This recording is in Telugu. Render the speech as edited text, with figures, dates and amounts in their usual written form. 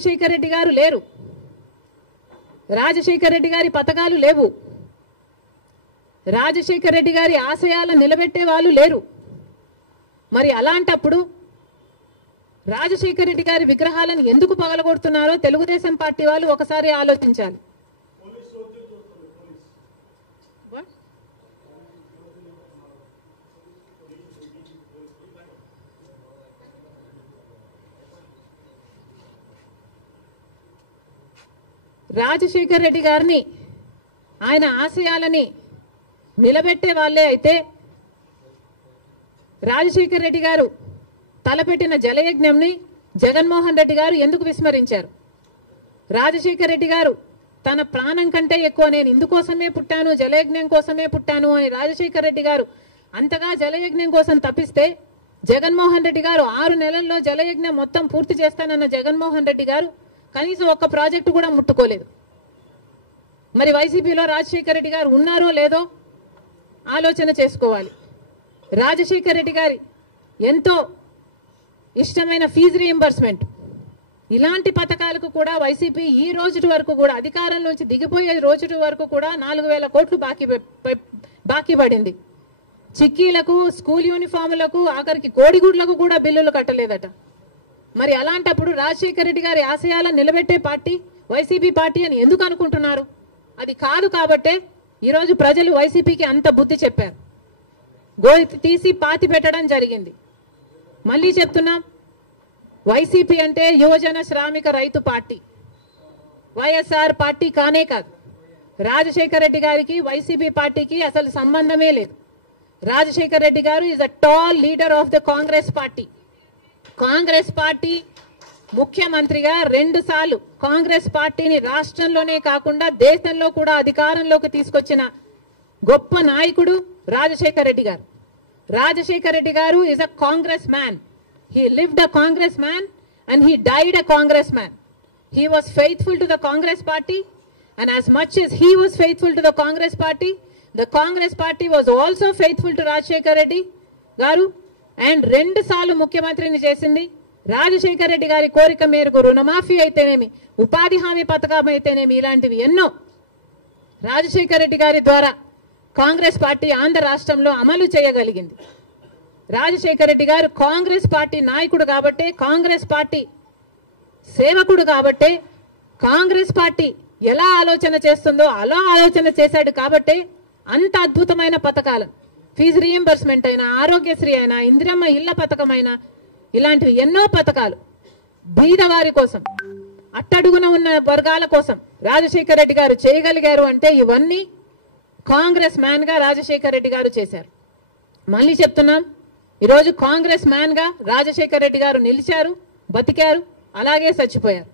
రాజశేఖర రెడ్డి గారు లేరు, రాజశేఖర రెడ్డి గారి పథకాలు లేవు, రాజశేఖర రెడ్డి గారి ఆశయాలను నిలబెట్టే వాళ్ళు లేరు. మరి అలాంటప్పుడు రాజశేఖర రెడ్డి గారి విగ్రహాలను ఎందుకు పగలగొడుతున్నారో తెలుగుదేశం పార్టీ వాళ్ళు ఒకసారి ఆలోచించాలి. రాజశేఖర రెడ్డి గారిని ఆయన ఆశయాలని నిలబెట్టే వాళ్ళే అయితే రాజశేఖర రెడ్డి గారు తలపెట్టిన జలయజ్ఞంని జగన్మోహన్ రెడ్డి గారు ఎందుకు విస్మరించారు? రాజశేఖర రెడ్డి గారు తన ప్రాణం కంటే ఎక్కువ నేను ఇందుకోసమే పుట్టాను, జలయజ్ఞం కోసమే పుట్టాను అని రాజశేఖర రెడ్డి గారు అంతగా జలయజ్ఞం కోసం తప్పిస్తే జగన్మోహన్ రెడ్డి గారు 6 నెలల్లో జలయజ్ఞం మొత్తం పూర్తి చేస్తానన్న జగన్మోహన్ రెడ్డి గారు కనీసం ఒక్క ప్రాజెక్టు కూడా ముట్టుకోలేదు. మరి వైసీపీలో రాజశేఖర రెడ్డి గారు ఉన్నారో లేదో ఆలోచన చేసుకోవాలి. రాజశేఖర రెడ్డి గారి ఎంతో ఇష్టమైన ఫీజు రీయింబర్స్మెంట్ ఇలాంటి పథకాలకు కూడా వైసీపీ ఈ రోజు వరకు కూడా అధికారంలోంచి దిగిపోయే రోజు వరకు కూడా 4,000 కోట్లు బాకీ పడింది. చిక్కీలకు, స్కూల్ యూనిఫాములకు, ఆఖరికి కోడిగుడ్లకు కూడా బిల్లులు కట్టలేదట. మరి అలాంటప్పుడు రాజశేఖర రెడ్డి గారి ఆశయాలను నిలబెట్టే పార్టీ వైసీపీ పార్టీ అని ఎందుకు అనుకుంటున్నారు? అది కాదు కాబట్టే ఈరోజు ప్రజలు వైసీపీకి అంత బుద్ధి చెప్పారు, గోతి తీసి పాతి పెట్టడం జరిగింది. మళ్ళీ చెప్తున్నాం, వైసీపీ అంటే యువజన శ్రామిక రైతు పార్టీ, వైఎస్ఆర్ పార్టీ కానే కాదు. రాజశేఖర రెడ్డి గారికి వైసీపీ పార్టీకి అసలు సంబంధమే లేదు. రాజశేఖర రెడ్డి గారు is a tall leader of the Congress party. Congress party ముఖ్యమంత్రిగా 2 సార్లు కాంగ్రెస్ పార్టీని రాష్ట్రంలోనే కాకుండా దేశంలో కూడా అధికారంలోకి తీసుకొచ్చిన గొప్ప నాయకుడు రాజశేఖర రెడ్డి గారు. రాజశేఖర రెడ్డి గారు is a Congress man. He lived a Congress man and he died a Congress man. He was faithful to the Congress party, and as much as he was faithful to the Congress party was also faithful to Rajshekar Reddy garu, and 2 సార్లు ముఖ్యమంత్రిని చేసింది. రాజశేఖర రెడ్డి గారి కోరిక మేరకు రుణమాఫీ అయితేనేమి, ఉపాధి హామీ పథకం అయితేనేమి, ఇలాంటివి ఎన్నో రాజశేఖర రెడ్డి గారి ద్వారా కాంగ్రెస్ పార్టీ ఆంధ్ర రాష్ట్రంలో అమలు చేయగలిగింది. రాజశేఖర రెడ్డి గారు కాంగ్రెస్ పార్టీ నాయకుడు కాబట్టే, కాంగ్రెస్ పార్టీ సేవకుడు కాబట్టే, కాంగ్రెస్ పార్టీ ఎలా ఆలోచన చేస్తుందో అలా ఆలోచన చేశాడు కాబట్టే అంత అద్భుతమైన పథకాలు, ఫీజు రీయింబర్స్మెంట్ అయినా, ఆరోగ్యశ్రీ అయినా, ఇందిరమ్మ ఇళ్ల పథకం అయినా, ఇలాంటివి ఎన్నో పథకాలు బీదవారి కోసం, అట్టడుగున ఉన్న వర్గాల కోసం రాజశేఖర రెడ్డి గారు చేయగలిగారు అంటే ఇవన్నీ కాంగ్రెస్ మ్యాన్ గా రాజశేఖర రెడ్డి గారు చేశారు. మళ్ళీ చెప్తున్నాం, ఈరోజు కాంగ్రెస్ మ్యాన్ గా రాజశేఖర రెడ్డి గారు నిలిచారు, బతికారు, అలాగే చచ్చిపోయారు.